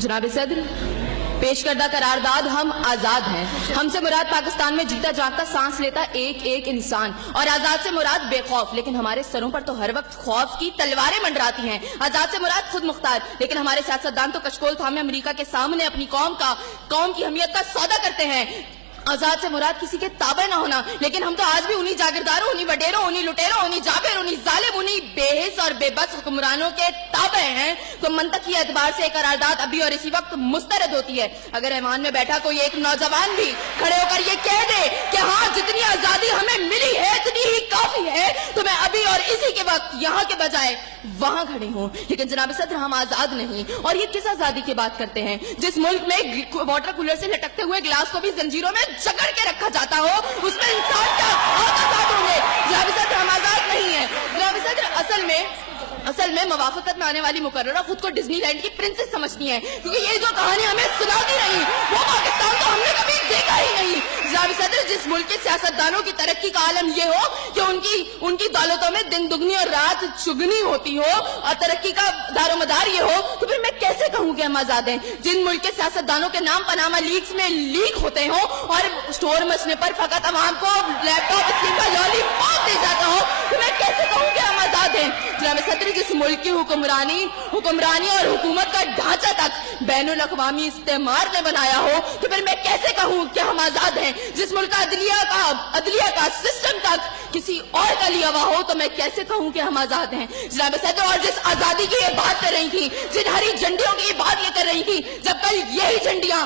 जनाब सदर, पेश करदा करारदाद हम आजाद हैं। हमसे मुराद पाकिस्तान में जीता जागता सांस लेता एक एक इंसान, और आजाद से मुराद बेखौफ, लेकिन हमारे सरों पर तो हर वक्त खौफ की तलवारें मंडराती हैं। आजाद से मुराद खुद मुख्तार, लेकिन हमारे सियासतदान तो कशकोल थामे अमेरिका के सामने अपनी कौम की हमियत का सौदा करते हैं। आजाद से मुराद किसी के ताबे ना होना, लेकिन हम तो आज भी उन्हीं जागीरदारों, उन्हीं वडेरों, उन्हीं लुटेरों, उन्हीं जाबिर, उन्हीं जालिम, उन्हीं बेहिस और बेबस हुक्मरानों के ताबे हैं। तो मंतकी एतबार से करारदाद अभी और इसी वक्त मुस्तरद होती है। अगर ऐवान में बैठा कोई एक नौजवान भी खड़े होकर ये कह दे कि हाँ, जितनी आजादी हमें मिली है इतनी ही काफी है, तो मैं अभी और इसी के वक्त यहाँ के बजाय वहां खड़े हूँ। लेकिन जनाब सदर, हम आजाद नहीं। और ये किस आजादी की बात करते हैं जिस मुल्क में वाटर कूलर से लटकते हुए गिलास को भी जंजीरों में जकड़ के रखा जाता हो, उसमें इंसान क्या आजाद होंगे? जनाब सदर, हम आजाद नहीं है। जनाब सदर, असल में मवाफकत में आने वाली मुकर्ररा खुद को डिज्नीलैंड की प्रिंसेस समझती है, क्योंकि ये जो कहानी हमें सुनाती रही वो पाकिस्तान तो हमने कभी देखा ही नहीं। जनाब सदर, जिस मुल्क के सियासतदानों की तरक्की का आलम ये हो कि उनकी दौलतों में दिन दुगनी और रात चुगनी होती हो, और तरक्की का दारोमदार ये हो, तो फिर मैं कैसे कहूँ कि हम आजाद हैं? जिन मुल्क के सियासतदानों के नाम पनामा लीक्स में लीक होते हो और स्टोर मचने पर फकत अवाम को लैपटॉप स्क्रीन का लॉलीपॉप दे जाता हो, तो मैं कैसे कहूँ कि हम आजाद हैं? जनाब सदर, जिस मुल्क की हुक्मरानी और हुकूमत का ढांचा तक बैनुल अक़वामी इस्तेमार ने बनाया हो, तो फिर मैं कैसे कहूँ कि हम आजाद हैं? जिस मुल्क का अदलिया का सिस्टम तक किसी और का लिया हुआ हो, तो मैं कैसे कहूँ कि हम आजाद हैं? जनाब सदर, और जिस आजादी की ये बात कर रही थी, जिन हरी झंडियों की ये बात ये कर रही थी, जब कल यही झंडियां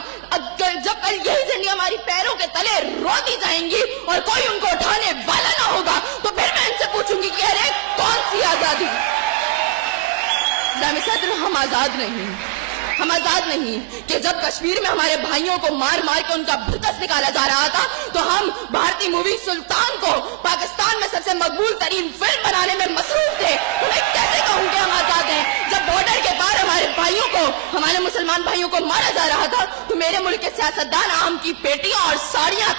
हमारी पैरों के तले रोती जाएंगी और कोई उनको उठाने वाला ना होगा, तो फिर मैं इनसे पूछूंगी कि अरे कौन सी आजादी? जनाब सदर, हम आजाद नहीं कि जब कश्मीर में हमारे भाइयों को मार मार के उनका भुतस निकाला जा रहा था, तो हम भारतीय मूवी सुल्तान को पाकिस्तान में सबसे मकबूल तरीन फिल्म बनाने में मसरूफ थे। तो मैं कैसे कहूँ कि हम आजाद हैं? जब बॉर्डर के पार हमारे मुसलमान भाइयों को मारा जा रहा था, तो मेरे मुल्क के सियासतदान आम की पेटियां और साड़ियां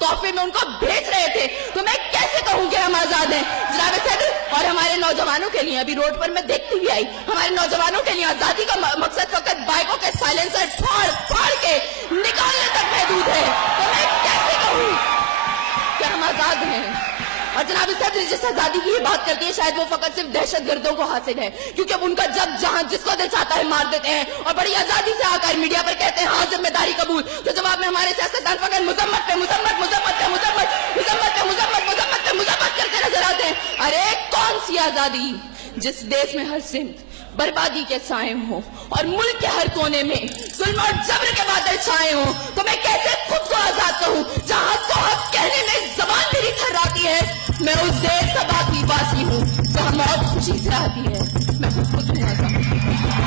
तोहफे में उनको भेज रहे थे। तो मैं कैसे कहूँ कि हम आजाद हैं? जनाब सदर, और हमारे नौजवानों के लिए, अभी रोड पर मैं देखती भी आई, हमारे नौजवानों के लिए आजादी का मकसद फकत बाइकों के साइलेंसर फाड़ के निकालने तक महदूद है। तो मैं कैसे कहूँ कि हम आजाद हैं? और जनाब सदर, जिस आजादी की ये बात करती है, शायद वो फकत सिर्फ दहशतगर्दों को हासिल है, क्योंकि अब उनका जब जहां जिसको दिल चाहता है मार देते हैं और बड़ी आजादी से आकर मीडिया पर कहते हैं हाँ जिम्मेदारी कबूल। तो जवाब में हमारे सियासतदान फकत मुजम्मत करते नजर आते हैं। अरे कौन सी आजादी जिस देश में हर सिमत बर्बादी के साए हो और मुल्क के हर कोने में जुल्म और जबर के बादल छाए हो? तो मैं कैसे खुद को आजाद कहूँ जहाँ को हक कहने में जबान मेरी थर्राती है? मैं उस देश का बाकी वासी हूँ जहाँ मौत खुशी से आती है। मैं खुद हूँ आजाद।